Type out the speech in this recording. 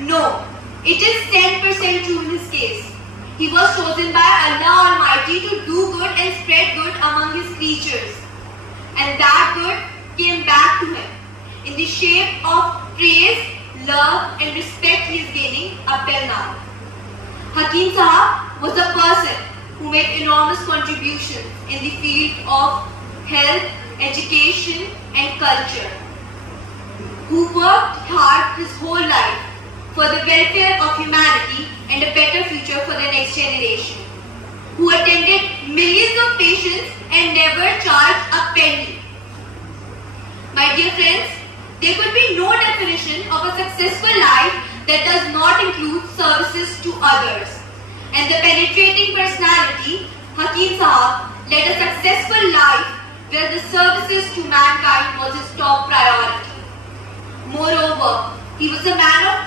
No, it is 10% true in his case. He was chosen by Allah Almighty to do good and spread good among his creatures. And that good came back to him in the shape of praise, love and respect he is gaining up till now. Hakim Sahab was a person who made enormous contributions in the field of health, education and culture, who worked hard his whole life for the welfare of humanity and a better future for the next generation, who attended millions of patients and never charged a penny. My dear friends, there could be no definition of a successful life that does not include services to others. And the penetrating personality, Hakim Sahab, led a successful life where the services to mankind was his top priority. Moreover, he was a man of